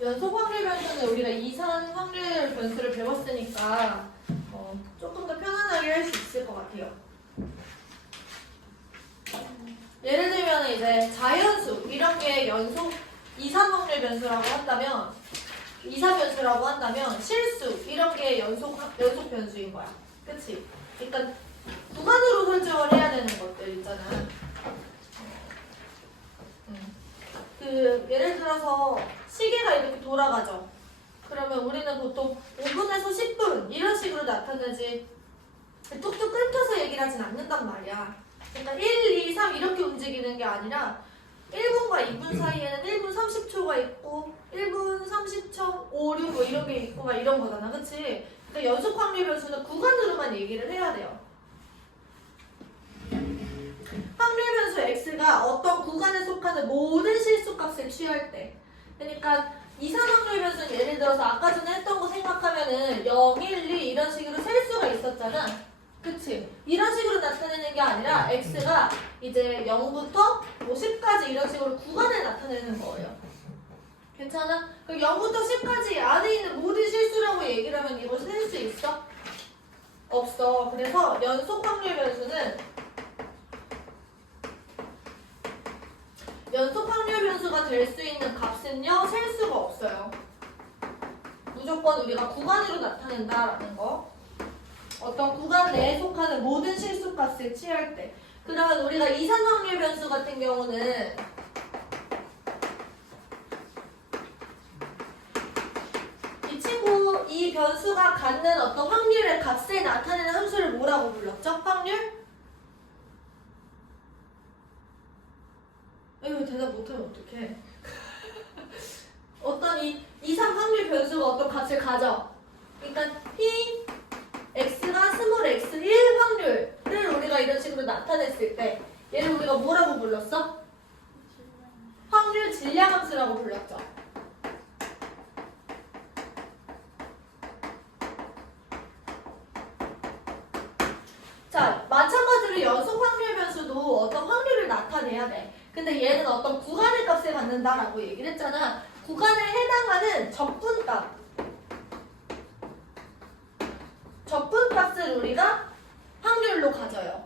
연속 확률 변수는 우리가 이산 확률 변수를 배웠으니까 조금 더 편안하게 할 수 있을 것 같아요. 예를 들면 이제 자연수 이런 게 연속 이산 확률 변수라고 한다면 이산 변수라고 한다면 실수 이런 게 연속 변수인 거야. 그치? 그러니까 구간으로 설정을 해야 되는 것들 있잖아. 예를 들어서 시계가 이렇게 돌아가죠. 그러면 우리는 보통 5분에서 10분 이런 식으로 나타내지 뚝뚝 끊겨서 얘기를 하진 않는단 말이야. 그러니까 1, 2, 3 이렇게 움직이는 게 아니라 1분과 2분 사이에는 1분 30초가 있고 1분 30초, 5, 6 뭐 이런 게 있고 막 이런 거잖아. 그치? 그러니까 연속 확률 변수는 구간으로만 얘기를 해야 돼요. 확률 변수 x가 어떤 구간에 속하는 모든 실수값을 취할 때, 그러니까 이산 확률 변수는 예를 들어서 아까 전에 했던 거 생각하면은 0, 1, 2 이런 식으로 셀 수가 있었잖아. 그치? 이런 식으로 나타내는 게 아니라 x가 이제 0부터 뭐 10까지 이런 식으로 구간을 나타내는 거예요. 괜찮아? 그럼 0부터 10까지 안에 있는 모든 실수라고 얘기를 하면 이걸 셀 수 있어? 없어. 그래서 연속 확률 변수는 연속 확률 변수가 될 수 있는 값은요, 셀 수가 없어요. 무조건 우리가 구간으로 나타낸다라는 거. 어떤 구간 내에 속하는 모든 실수값을 취할 때. 그러면 우리가 이산 확률 변수 같은 경우는 이 친구, 이 변수가 갖는 어떤 확률의 값을 나타내는 함수를 뭐라고 불렀죠? 확률? 이거 대답 못하면 어떡해. 어떤 이산 확률 변수가 어떤 값을 가져. 그러니까 P, X가 스몰 x 1 확률을 우리가 이런 식으로 나타냈을 때 얘를 우리가 뭐라고 불렀어? 확률 질량 함수라고 불렀죠. 자, 마찬가지로 연속 확률 변수도 어떤 확률을 나타내야 돼. 근데 얘는 어떤 구간의 값을 갖는다라고 얘기를 했잖아. 구간에 해당하는 적분값. 적분값을 우리가 확률로 가져요.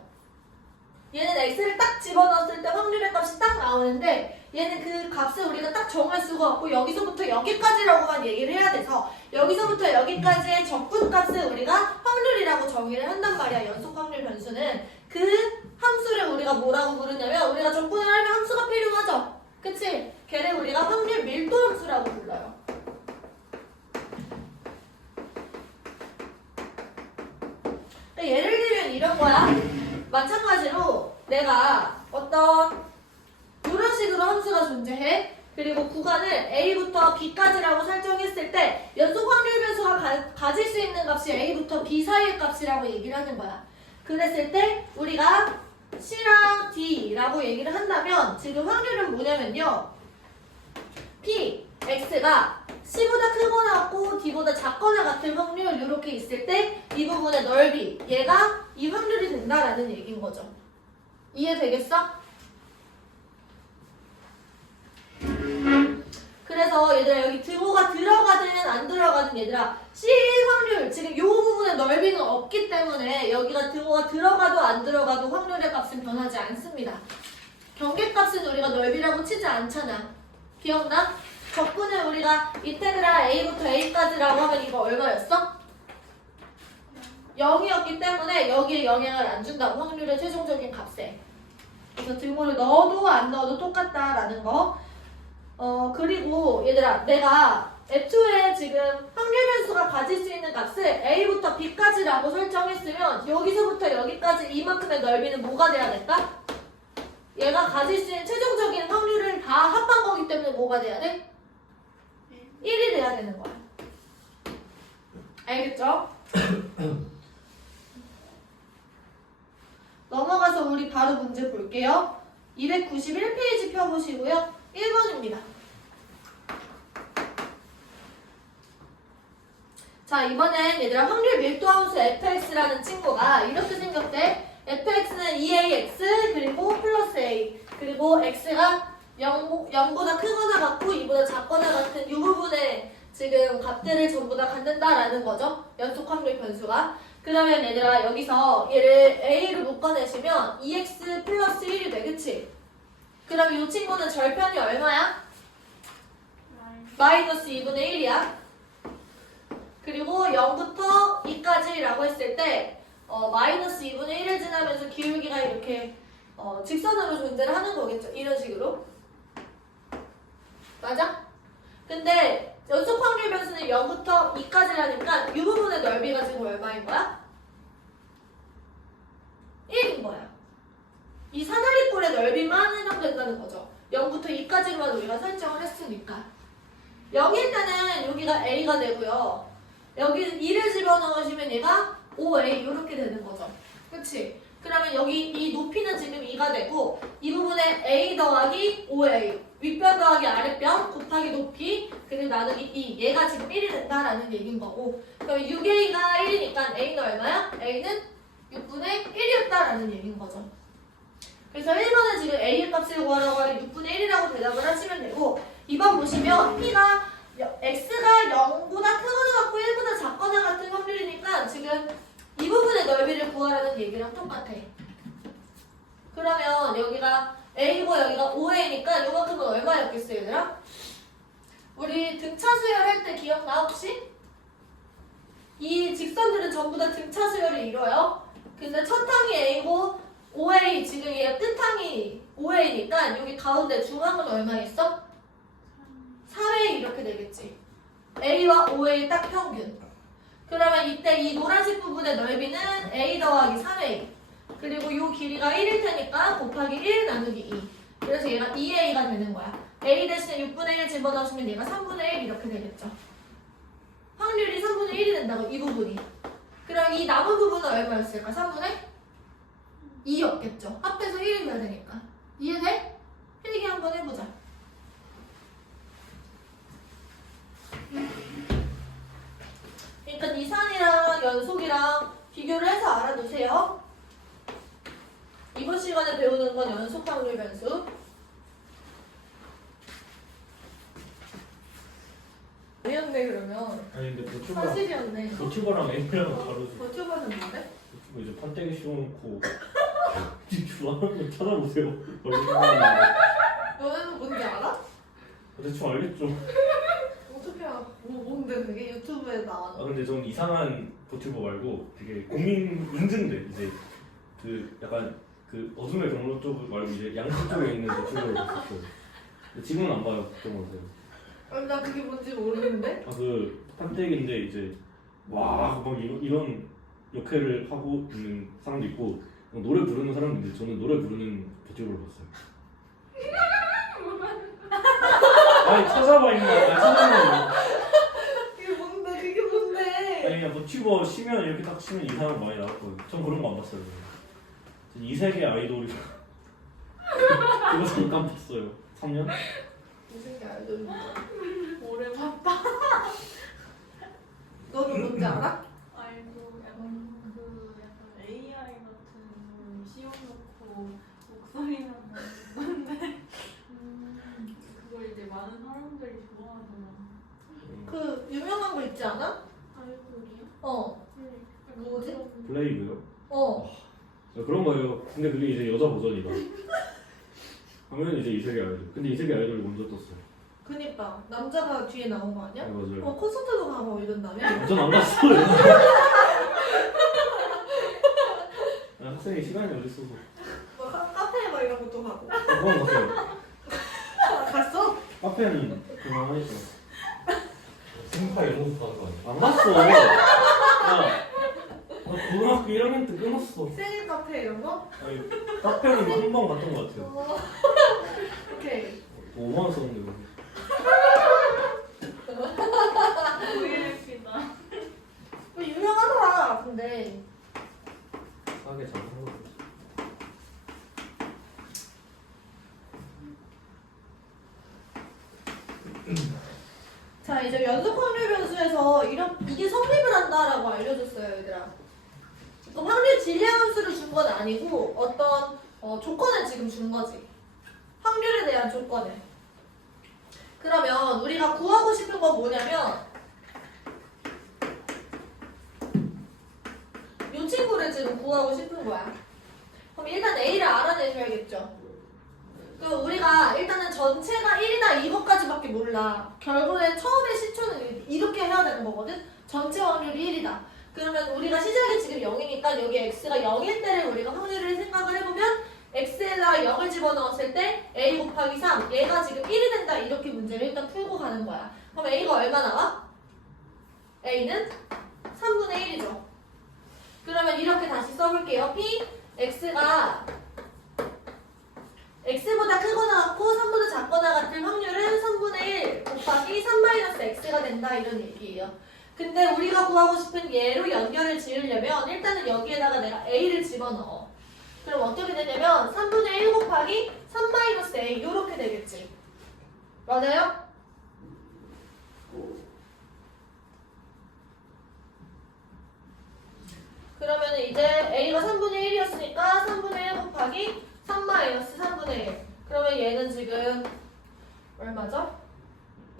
얘는 x를 딱 집어넣었을 때 확률의 값이 딱 나오는데 얘는 그 값을 우리가 딱 정할 수가 없고 여기서부터 여기까지라고만 얘기를 해야 돼서 여기서부터 여기까지의 적분값을 우리가 확률이라고 정의를 한단 말이야. 연속 확률 변수는 그 함수를 우리가 뭐라고 부르냐면 우리가 적분을 하려면 함수가 필요하죠. 그치? 걔를 우리가 확률 밀도 함수라고 불러요. 예를 들면 이런 거야. 마찬가지로 내가 어떤 이런 식으로 함수가 존재해. 그리고 구간을 A부터 B까지라고 설정했을 때 연속 확률 변수가 가질 수 있는 값이 A부터 B 사이의 값이라고 얘기를 하는 거야. 그랬을 때 우리가 C랑 D라고 얘기를 한다면 지금 확률은 뭐냐면요. P, X가 C보다 크거나 같고 D보다 작거나 같은 확률 이렇게 있을 때 이 부분의 넓이 얘가 이 확률이 된다라는 얘기인 거죠. 이해되겠어? 그래서 얘들아 여기 등호가 들어가든 안 들어가든 얘들아 C 확률 지금 이 부분의 넓이는 없기 때문에 여기가 등호가 들어가도 안 들어가도 확률의 값은 변하지 않습니다. 경계값은 우리가 넓이라고 치지 않잖아. 기억나? 적분을 우리가 이테그랄 A부터 A까지라고 하면 이거 얼마였어? 0이었기 때문에 여기에 영향을 안 준다고 확률의 최종적인 값에. 그래서 등호를 넣어도 안 넣어도 똑같다라는 거. 그리고 얘들아 내가 애초에 지금 확률 변수가 가질 수 있는 값을 A부터 B까지라고 설정했으면 여기서부터 여기까지 이만큼의 넓이는 뭐가 돼야 될까? 얘가 가질 수 있는 최종적인 확률을 다 합한 거기 때문에 뭐가 돼야 돼? 1이 돼야 되는 거야. 알겠죠? 넘어가서 우리 바로 문제 볼게요. 291페이지 펴보시고요. 1번입니다. 자, 이번엔 얘들아 확률 밀도 함수 fx라는 친구가 이렇게 생겼대. fx는 2ax 그리고 플러스 a 그리고 x가 0보다 크거나 같고 2보다 작거나 같은 이 부분에 지금 값들을 전부 다 갖는다라는 거죠. 연속 확률 변수가. 그러면 얘들아 여기서 얘를 A로 묶어내시면 2x 플러스 1이 돼. 그치? 그럼 이 친구는 절편이 얼마야? 마이너스 2분의 1이야. 그리고 0부터 2까지라고 했을 때 마이너스 2분의 1을 지나면서 기울기가 이렇게 직선으로 존재를 하는 거겠죠. 이런 식으로. 맞아? 근데 연속 확률 변수는 0부터 2까지라니까 이 부분의 넓이가 지금 얼마인 거야? 1인 거야. 이 사다리꼴의 넓이만 해당된다는 거죠. 0부터 2까지로만 우리가 설정을 했으니까. 0일 때는 여기가 A가 되고요. 여기 2를 집어넣으시면 얘가 5A 이렇게 되는 거죠. 그치? 그러면 여기 이 높이는 지금 2가 되고 이 부분에 A 더하기 5A 윗변 더하기 아랫변 곱하기 높이 그리고 나누기 2 얘가 지금 1이 된다라는 얘기인 거고 그럼 6A가 1이니까 A는 얼마야? A는 6분의 1이었다라는 얘기인 거죠. 그래서 1번은 지금 A의 값을 구하라고 하면 6분의 1이라고 대답을 하시면 되고 2번 보시면 P가 X가 0보다 크거나 같고 1보다 작거나 같은 확률이니까 지금 이 부분의 넓이를 구하라는 얘기랑 똑같아. 그러면 여기가 A고 여기가 5A니까 이만큼은 얼마였겠어요, 얘들아? 우리 등차 수열할 때 기억나 혹시? 이 직선들은 전부 다 등차 수열을 이뤄요. 근데 첫 항이 A고 5A 지금 얘 끝항이 5A니까 여기 가운데 중앙은 얼마겠어? 3A 이렇게 되겠지. A와 5A 딱 평균. 그러면 이때 이 노란색 부분의 넓이는 A 더하기 3A 그리고 이 길이가 1일 테니까 곱하기 1 나누기 2 그래서 얘가 2A가 되는 거야. A 대신에 6분의 1 집어넣으시면 얘가 3분의 1 이렇게 되겠죠. 확률이 3분의 1이 된다고 이 부분이. 그럼 이 남은 부분은 얼마였을까? 3분의 2였겠죠. 합해서 1이 돼야 되니까. 이해돼? 필기 한번 해보자. 그러니까 이산이랑 연속이랑 비교를 해서 알아두세요. 이번 시간에 배우는 건 연속 확률 변수. 아니었네 그러면. 아니 근데 사실이었네. 버튜버랑 M이랑 다르지. 버튜버는 뭔데? 버튜버 이제 판때기 씌워놓고 좋아하는 거 찾아보세요. 얼마나 너네는 뭔지 알아? 대충 알겠죠. 어떻게 알아? 뭔데 그게 유튜브에 나와? 아 근데 전 이상한 버튜버 말고 되게 고민 인증돼 이제 그 약간 그 어둠의 경로 쪽 말고 이제 양쪽 쪽에 있는 버튜버를 봤었어요. 근데 지금은 안 봐요. 걱정 마세요. 아니 나 그게 뭔지 모르겠는데? 아 그 판때기인데 이제 막 이런 역할을 하고 있는 사람도 있고 노래 부르는 사람도 있는데 저는 노래 부르는 버튜버를 봤어요. 아니 찾아봐 임마. 아니 찾아봐. 그게 뭔데? 그게 뭔데? 아니 그냥 버튜버 치면 이렇게 딱 치면 이상한 많이 나왔거든요. 전 그런 거 안 봤어요. 전 이 세계 아이돌이 그거 잠깐 봤어요. 3년? 무슨 게 알려줘? 오래 봤다. 너는 뭔지 알아? 아이고 약간 약간 AI 같은 걸 씌워놓고 목소리만 나는 건데 그걸 이제 많은 사람들이 좋아하더라. 그 유명한 거 있지 않아? 아이돌이요? 어. 뭐지? 블레이브요? 어. 그런 거예요. 근데 그게 이제 여자 버전이다. 하면 이제 이 세계 아이돌. 근데 이 세계 아이돌이 먼저 떴어요. 그니까 남자가 뒤에 나온 거 아니야? 네, 맞아요. 콘서트도 가고 이런다며? 전 안 갔어요. 아, 학생이 시간이 어디 있어서. 뭐 카페 막 이런 것도 가고. 그건 갔어요. 갔어? 카페는 그만하니까. 생파 이런 거 가는 거 아니야? 안 갔어. 야, 나 고등학교 1학년 때 끊었어. 생일 카페 이런 거? 아니, 카페는 한 번 갔던 것 같아요. 오케이. 5만 원 썼는데 그거. 의외입니다. 뭐 유명하더라. 근데 싸게 잘 한 거지. 자 이제 연속 확률 변수에서 이게 성립을 한다라고 알려줬어요, 얘들아. 그럼 확률 질량 함수를 준 건 아니고 어떤 조건을 지금 준 거지. 확률에 대한 조건을. 그러면 우리가 구하고 싶은 건 뭐냐면 이 친구를 지금 구하고 싶은 거야. 그럼 일단 A를 알아내줘야겠죠. 그럼 우리가 일단은 전체가 1이다 이것까지밖에 몰라. 결국엔 처음에 시초는 이렇게 해야 되는 거거든. 전체 확률이 1이다. 그러면 우리가 시작이 지금 0이니까 여기 x가 0일 때를 우리가 확률을 생각을 해보면 x에다가 0을 집어넣었을 때 a 곱하기 3 얘가 지금 1이 된다 이렇게 문제를 일단 풀고 가는 거야. 그럼 a가 얼마 나와? a는 3분의 1이죠. 그러면 이렇게 다시 써볼게요. p x가 x보다 크거나 같고 3보다 작거나 같은 확률은 3분의 1 곱하기 3-x가 된다 이런 얘기예요. 근데 우리가 구하고 싶은 얘로 연결을 지으려면 일단은 여기에다가 내가 a를 집어넣어. 그럼 어떻게 되냐면 3분의 1 곱하기 3-a 이렇게 되겠지. 맞아요? 그러면 이제 a가 3분의 1이었으니까 3분의 1 곱하기 3-3분의 1. 그러면 얘는 지금 얼마죠?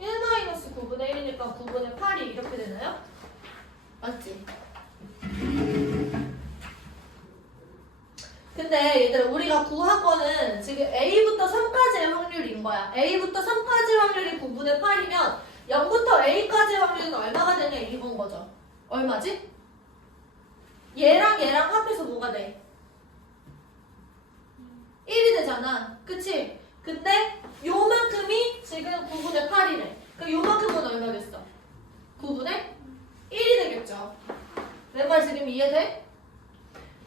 1-9분의 1이니까 9분의 8이 이렇게 되나요? 맞지? 근데 얘들아 우리가 구한 거는 지금 A부터 3까지의 확률인 거야. A부터 3까지 확률이 9분의 8이면 0부터 A까지의 확률은 얼마가 되냐 이건 거죠. 얼마지? 얘랑 얘랑 합해서 뭐가 돼? 1이 되잖아. 그치? 근데 요만큼이 지금 9분의 8이래. 그럼 요만큼은 얼마 됐어? 9분의 1이 되겠죠. 내 말 지금 이해돼?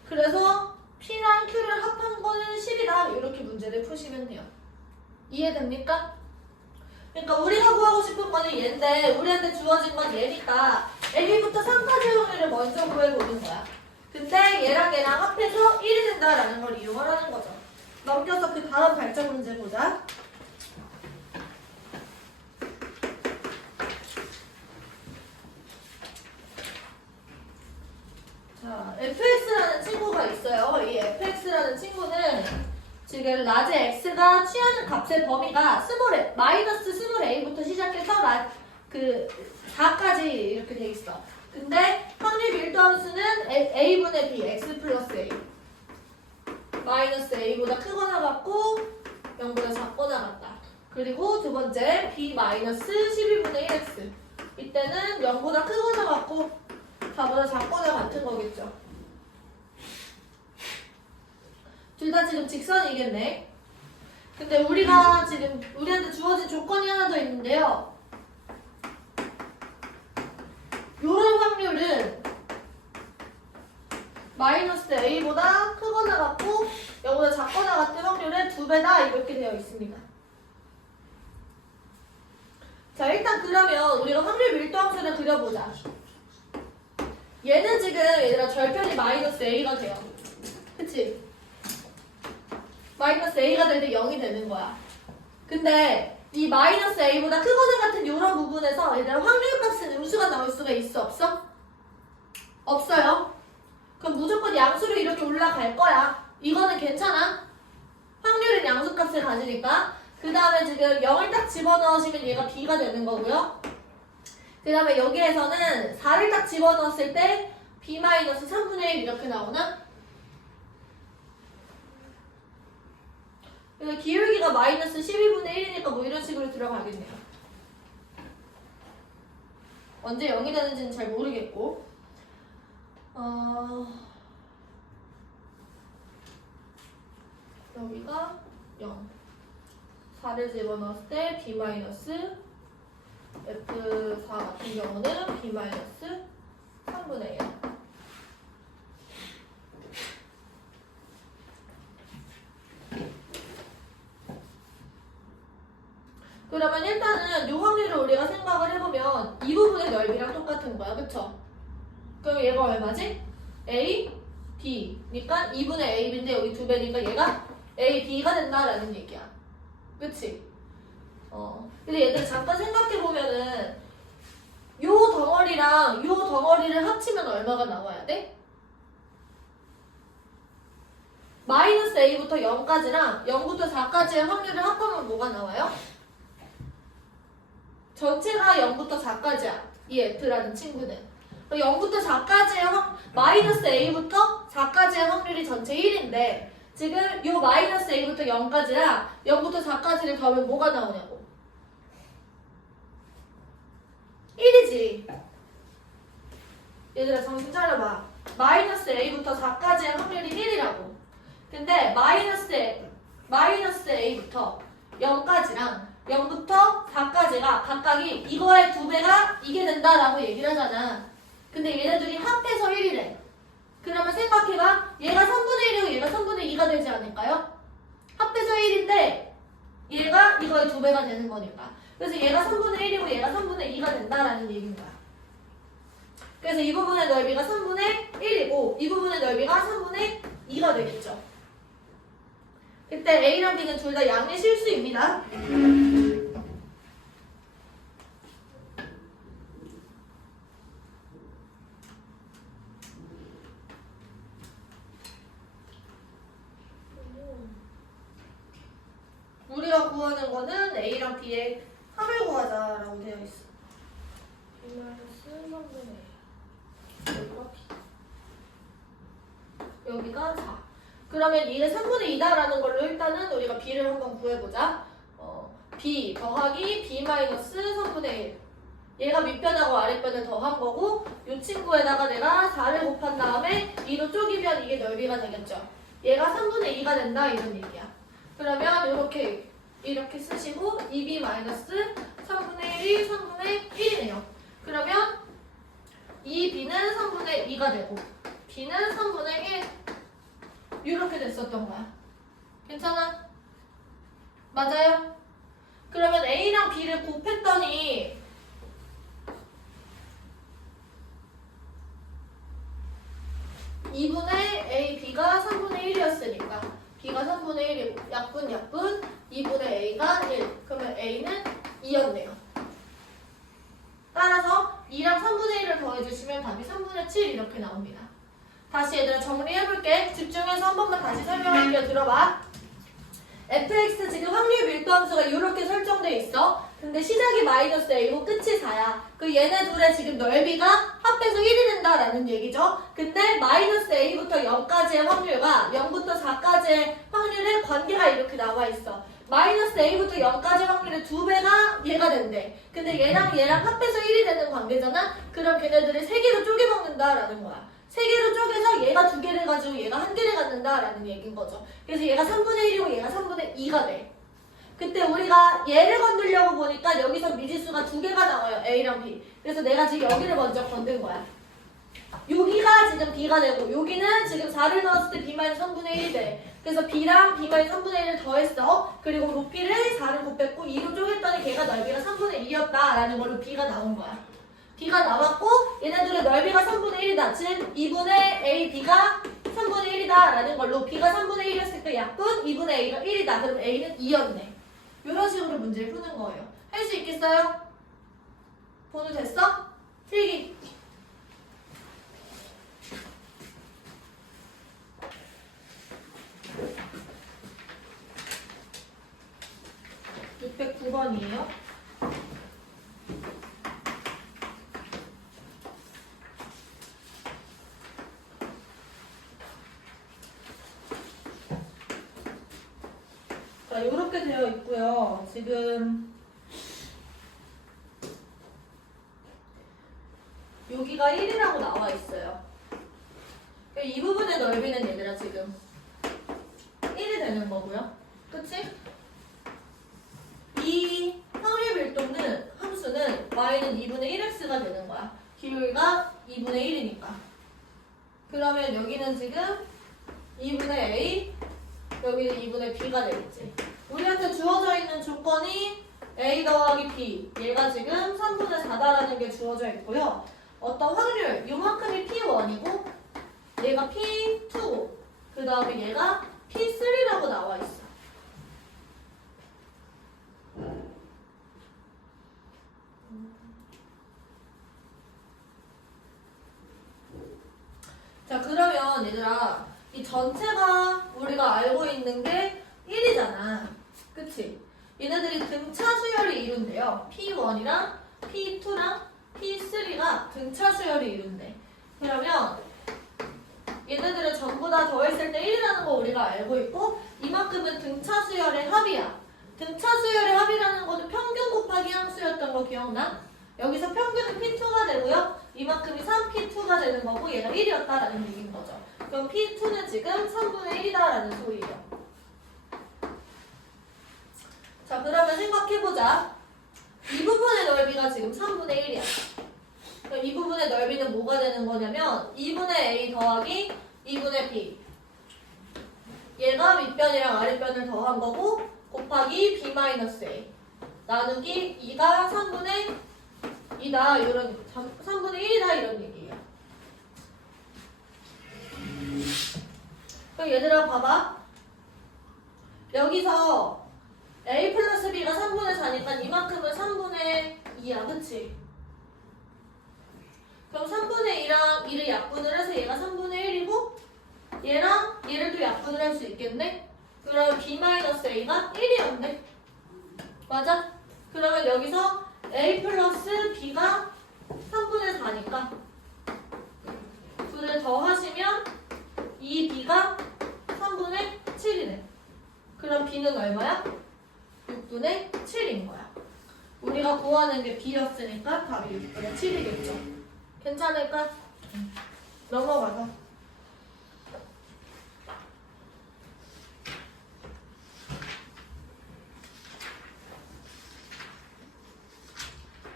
그래서 P랑 Q를 합한 거는 10이다. 이렇게 문제를 푸시면 돼요. 이해됩니까? 그러니까 우리가 구하고 싶은 거는 얘인데 우리한테 주어진 건 얘니까 A부터 3까지 확률을 먼저 구해보는 거야. 근데 얘랑 얘랑 합해서 1이 된다라는 걸 이용하라는 거죠. 넘겨서 그 다음 발전 문제 보자. 자, fx라는 친구가 있어요. 이 fx라는 친구는 지금 라지 x가 취하는 값의 범위가 스몰 a, 마이너스 스몰 a부터 시작해서 그 4까지 이렇게 돼 있어. 근데 확률 밀도함수는 a분의 b, x 플러스 a. 마이너스 a보다 크거나 같고 0보다 작거나 같다. 그리고 두 번째 b 마이너스 12분의 1x. 이때는 0보다 크거나 같고 4보다 작거나 같은 거겠죠. 둘 다 지금 직선이겠네. 근데 우리가 지금 우리한테 주어진 조건이 하나 더 있는데요. 요런 확률은 마이너스 a보다 크거나 같고 0보다 작거나 같은 확률은 2배다 이렇게 되어 있습니다. 자, 일단 그러면 우리가 확률 밀도함수를 그려보자. 얘는 지금 얘들아 절편이 마이너스 a가 돼요. 그치? 마이너스 a가 될 때 0이 되는 거야. 근데 이 마이너스 a보다 크거나 같은 이런 부분에서 얘들아 확률값은 음수가 나올 수가 있어 없어? 없어요. 그럼 무조건 양수로 이렇게 올라갈 거야. 이거는 괜찮아. 확률은 양수값을 가지니까. 그 다음에 지금 0을 딱 집어넣으시면 얘가 b가 되는 거고요. 그 다음에 여기에서는 4를 딱 집어넣었을 때 b-3분의 1 이렇게 나오나? 그래서 기울기가 마이너스 12분의 1이니까 뭐 이런 식으로 들어가겠네요. 언제 0이 되는지는 잘 모르겠고 여기가 0 4를 집어넣었을 때 b-f4 같은 경우는 b-3분의 1 그러면 일단은 이 확률을 우리가 생각을 해보면 이 부분의 넓이랑 똑같은 거야. 그쵸? 그럼 얘가 얼마지? a, b니까 2분의 ab인데 여기 2배니까 얘가 a, b가 된다라는 얘기야. 그치? 근데 얘들 잠깐 생각해보면은 요 덩어리랑 요 덩어리를 합치면 얼마가 나와야 돼? 마이너스 a부터 0까지랑 0부터 4까지의 확률을 합하면 뭐가 나와요? 전체가 0부터 4까지야. 이 f라는 친구는. 0부터 4까지의 마이너스 a부터 4까지의 확률이 전체 1인데 지금 요 마이너스 a부터 0까지랑 0부터 4까지를 더하면 뭐가 나오냐고. 1이지. 얘들아 정신 차려봐. 마이너스 a부터 4까지의 확률이 1이라고. 근데 마이너스 a부터 0까지랑 0부터 4까지가 각각이 이거의 2배가 이게 된다라고 얘기를 하잖아. 근데 얘네들이 합해서 1이래. 그러면 생각해봐. 얘가 3분의 1이고 얘가 3분의 2가 되지 않을까요? 합해서 1인데 얘가 이거의 2배가 되는 거니까. 그래서 얘가 3분의 1이고 얘가 3분의 2가 된다라는 얘기인 거야. 그래서 이 부분의 넓이가 3분의 1이고 이 부분의 넓이가 3분의 2가 되겠죠. 그때 A랑 B는 둘 다 양의 실수입니다. 우리가 구하는 거는 A랑 B의 합을 구하자라고 되어 있어. B 마이너스 3분의 1. 여기가 4. 그러면 이게 3분의 2다라는 걸로 일단은 우리가 B를 한번 구해보자. B 더하기 B 마이너스 3분의 1. 얘가 밑변하고 아랫변을 더한 거고 이 친구에다가 내가 4를 곱한 다음에 2로 쪼개면 이게 넓이가 되겠죠. 얘가 3분의 2가 된다 이런 얘기야. 그러면 이렇게 쓰시고 2B 마이너스 3분의 1이 3분의 1이네요. 그러면 2B는 3분의 2가 되고 B는 3분의 1 이렇게 됐었던 거야. 괜찮아? 맞아요? 그러면 A랑 B를 곱했더니 2분의 A, B가 3분의 1이었으니까 B가 3분의 1이고 약분 2분의 A가 1. 그러면 A는 2였네요. 따라서 2랑 3분의 1을 더해주시면 답이 3분의 7 이렇게 나옵니다. 다시 얘들아 정리해볼게. 집중해서 한 번만 다시 설명할게요. 들어봐. fx 지금 확률 밀도함수가 이렇게 설정돼 있어. 근데 시작이 마이너스 a고 끝이 4야. 그 얘네 둘의 지금 넓이가 합해서 1이 된다라는 얘기죠. 근데 마이너스 a부터 0까지의 확률과 0부터 4까지의 확률의 관계가 이렇게 나와 있어. 마이너스 a부터 0까지 확률의 2배가 얘가 된대. 근데 얘랑 합해서 1이 되는 관계잖아. 그럼 걔네들을 3개로 쪼개 먹는다라는 거야. 3개로 쪼개서 얘가 2개를 가지고 얘가 1개를 갖는다라는 얘기인 거죠. 그래서 얘가 3분의 1이고 얘가 3분의 2가 돼. 그때 우리가 얘를 건들려고 보니까 여기서 미지수가 2개가 나와요. A랑 B. 그래서 내가 지금 여기를 먼저 건든 거야. 여기가 지금 B가 되고 여기는 지금 4를 넣었을 때 B-3분의 1이 돼. 그래서 B랑 B-3분의 1을 더했어. 그리고 높이를 4를 곱했고 2로 쪼갰더니 걔가 넓이가 3분의 2였다라는 걸로 B가 나온 거야. B가 나왔고 얘네들의 넓이가 3분의 1이다. 즉 2분의 A, B가 3분의 1이다 라는 걸로 B가 3분의 1이었을 때 약분 2분의 A가 1이다. 그럼 A는 2였네. 이런 식으로 문제를 푸는 거예요. 할 수 있겠어요? 번호 됐어? 필기. (609번이에요) 자, 이렇게 되어 있고요. 지금 여기가 1이라고 나와 있어요. 이 부분의 넓이는 얘들아 지금 1이 되는 거고요. 그치? 이 확률 밀도는 함수는 y는 2분의 1x가 되는 거야. 기울기가 2분의 1이니까. 그러면 여기는 지금 2분의 a, 여기는 2분의 b가 되겠지. 우리한테 주어져 있는 조건이 a 더하기 b. 얘가 지금 3분의 4다라는 게 주어져 있고요. 어떤 확률, 요만큼이 p1이고 얘가 p2고 그 다음에 얘가 p3라고 나와 있어. 자, 그러면 얘들아 이 전체가 우리가 알고 있는 게 1이잖아. 그치? 얘네들이 등차 수열이 이룬대요. P1이랑 P2랑 P3가 등차 수열이 이룬대. 그러면 얘네들을 전부 다 더했을 때 1이라는 거 우리가 알고 있고 이만큼은 등차 수열의 합이야. 등차 수열의 합이라는 것은 평균 곱하기 함수였던 거 기억나? 여기서 평균은 P2가 되고요. 이만큼이 3P2가 되는 거고 얘가 1이었다라는 얘기인 거죠. 그럼 P2는 지금 3분의 1이다라는 소리예요. 자, 그러면 생각해보자. 이 부분의 넓이가 지금 3분의 1이야. 그럼 이 부분의 넓이는 뭐가 되는 거냐면 2분의 A 더하기 2분의 B. 얘가 윗변이랑 아랫변을 더한 거고 곱하기 B-A. 나누기 2가 3분의 2다 이런 3분의 1이다 이런 얘기예요. 그럼 얘들아 봐봐. 여기서 A 플러스 B가 3분의 4니까 이만큼은 3분의 2야. 그치? 그럼 3분의 2랑 2를 약분을 해서 얘가 3분의 1이고 얘랑 얘를 또 약분을 할 수 있겠네? 그럼 B-A가 1이었네. 맞아? 그러면 여기서 A 플러스 B가 3분의 4니까 2를 더하시면 2B가 3분의 7이네. 그럼 B는 얼마야? 6분의 7인 거야. 우리가 구하는 게 B였으니까 답이 6분의 7이겠죠. 괜찮을까? 넘어가서.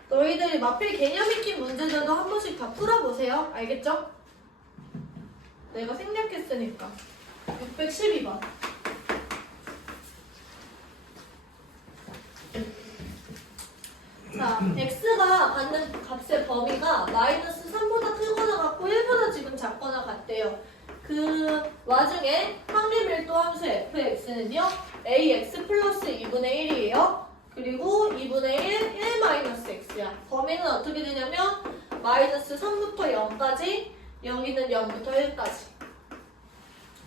너희들이 마필 개념 익힌 문제들도 한 번씩 다 풀어보세요. 알겠죠? 내가 생략했으니까. 612번. 자, x가 받는 값의 범위가 마이너스 3보다 크거나 같고 1보다 지금 작거나 같대요. 그 와중에 확률 밀도 함수 fx는요. ax 플러스 2분의 1이에요. 그리고 2분의 1 마이너스 x야. 범위는 어떻게 되냐면 마이너스 3부터 0까지, 여기는 0부터 1까지.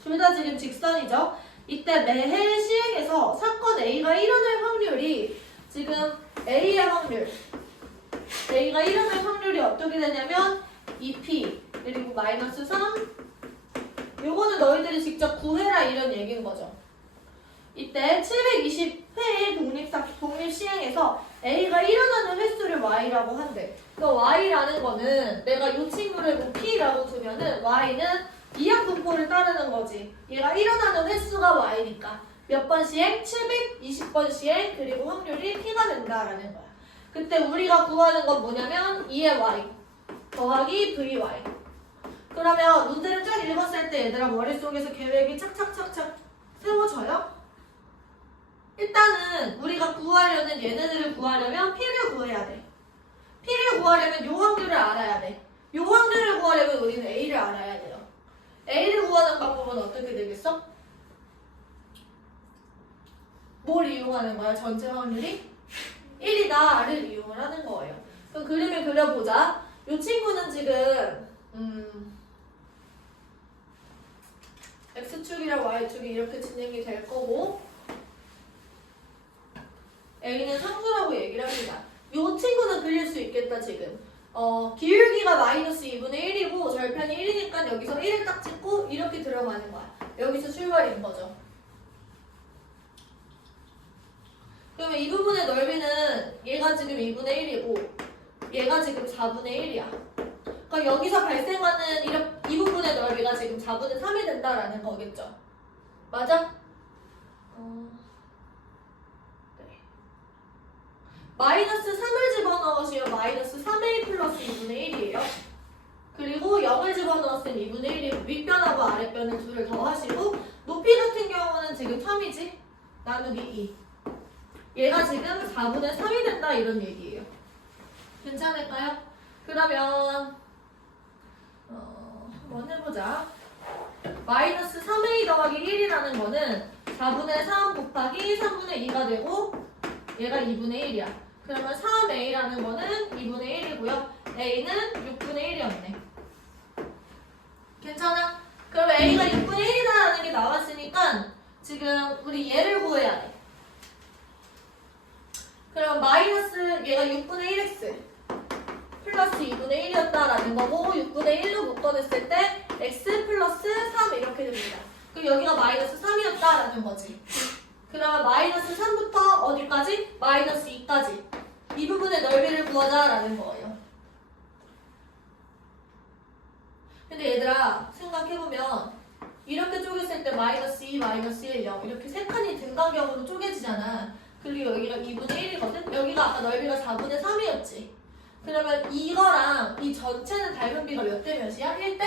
둘 다 지금 직선이죠. 이때 매해 시행에서 사건 A가 일어날 확률이 지금 A의 확률, A가 일어날 확률이 어떻게 되냐면 2P 그리고 마이너스 3. 요거는 너희들이 직접 구해라 이런 얘기인 거죠. 이때 720회의 독립 시행에서 A가 일어나는 횟수를 Y라고 한대. 그러니까 Y라는 거는 내가 이 친구를 뭐 P라고 두면은 Y는 이항 분포를 따르는 거지. 얘가 일어나는 횟수가 Y니까 몇 번 시행? 720번 시행 그리고 확률이 P가 된다라는 거야. 그때 우리가 구하는 건 뭐냐면 2의 Y 더하기 VY. 그러면 문제를 쫙 읽었을 때 얘들아 머릿속에서 계획이 착착착착 세워져요? 일단은 우리가 구하려는 얘네들을 구하려면 P를 구해야 돼. P를 구하려면 요 확률을 알아야 돼. 요 확률을 구하려면 우리는 A를 알아야 돼요. A를 구하는 방법은 어떻게 되겠어? 뭘 이용하는 거야? 전체 확률이 1이다를 이용을 하는 거예요. 그럼 그림을 그려보자. 이 친구는 지금 X축이랑 Y축이 이렇게 진행이 될 거고 A는 상수라고 얘기를 합니다. 이 친구는 그릴 수 있겠다 지금. 기울기가 마이너스 2분의 1이고 절편이 1이니까 여기서 1을 딱 찍고 이렇게 들어가는 거야. 여기서 출발인 거죠. 그러면 이 부분의 넓이는 얘가 지금 2분의 1이고 얘가 지금 4분의 1이야. 그러니까 여기서 발생하는 이 부분의 넓이가 지금 4분의 3이 된다라는 거겠죠. 맞아? 네. 마이너스 3을 집어넣으시면 마이너스 3a 플러스 2분의 1이에요. 그리고 0을 집어넣었으면 2분의 1이고 윗변하고 아랫변을 둘을 더하시고 높이 같은 경우는 지금 3이지? 나누기 2. 얘가 지금 4분의 3이 된다 이런 얘기예요. 괜찮을까요? 그러면 한번 해보자. 마이너스 3a 더하기 1이라는 거는 4분의 3 곱하기 3분의 2가 되고 얘가 2분의 1이야. 그러면 3a라는 거는 2분의 1이고요. a는 6분의 1이었네. 괜찮아? 그럼 a가 6분의 1이다 있다라는 게 나왔으니까 지금 우리 얘를 구해야 돼. 그럼 마이너스 얘가 6분의 1x 플러스 2분의 1이었다라는 거고 6분의 1로 묶어냈을 때 x 플러스 3 이렇게 됩니다. 그럼 여기가 마이너스 3이었다라는 거지. 그러면 마이너스 3부터 어디까지? 마이너스 2까지. 이 부분의 넓이를 구하자라는 거예요. 근데 얘들아 생각해보면 이렇게 쪼갰을 때 마이너스 2, 마이너스 1, 0 이렇게 세 칸이 등간격으로 쪼개지잖아. 그리고 여기가 2분의 1이거든? 여기가 아까 넓이가 4분의 3이었지. 그러면 이거랑 이 전체는 닮은 비가 몇 대 몇이야? 1대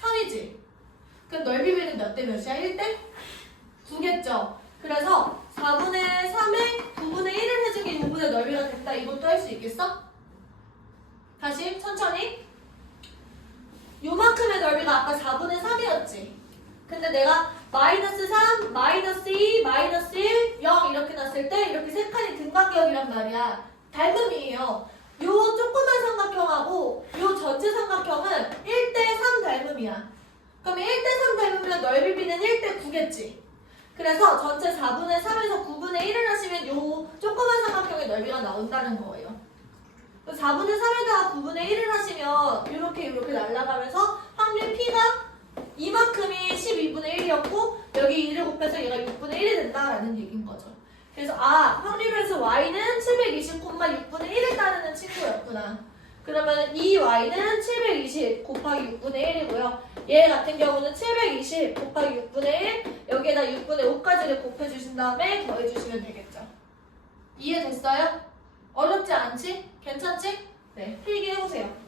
3이지. 그럼 넓이 비는 몇 대 몇이야? 1대 9겠죠. 그래서 4분의 3에 9분의 1을 해준 게 6분의 넓이가 됐다. 이것도 할 수 있겠어? 다시 천천히. 요만큼의 넓이가 아까 4분의 3이었지. 근데 내가 마이너스 3, 마이너스 2, 마이너스 1, 0 이렇게 놨을 때 이렇게 세 칸이 등간격이란 말이야. 닮음이에요. 요 조그만 삼각형하고 요 전체 삼각형은 1대3 닮음이야. 그럼 1대3 닮으면 넓이 비는 1대 9겠지. 그래서 전체 4분의 3에서 9분의 1을 하시면 요 조그만 삼각형의 넓이가 나온다는 거예요. 4분의 3에다가 9분의 1을 하시면 이렇게 날아가면서 확률 P가 이만큼이 12분의 1이었고 여기 1을 곱해서 얘가 6분의 1이 된다라는 얘기인 거죠. 그래서 확률에서 Y는 720,6분의 1을 따르는 친구였구나. 그러면 이 Y는 720 곱하기 6분의 1이고요. 얘 같은 경우는 720 곱하기 6분의 1 여기에다 6분의 5까지를 곱해주신 다음에 더해주시면 되겠죠. 이해됐어요? 어렵지 않지? 괜찮지? 네, 필기해보세요.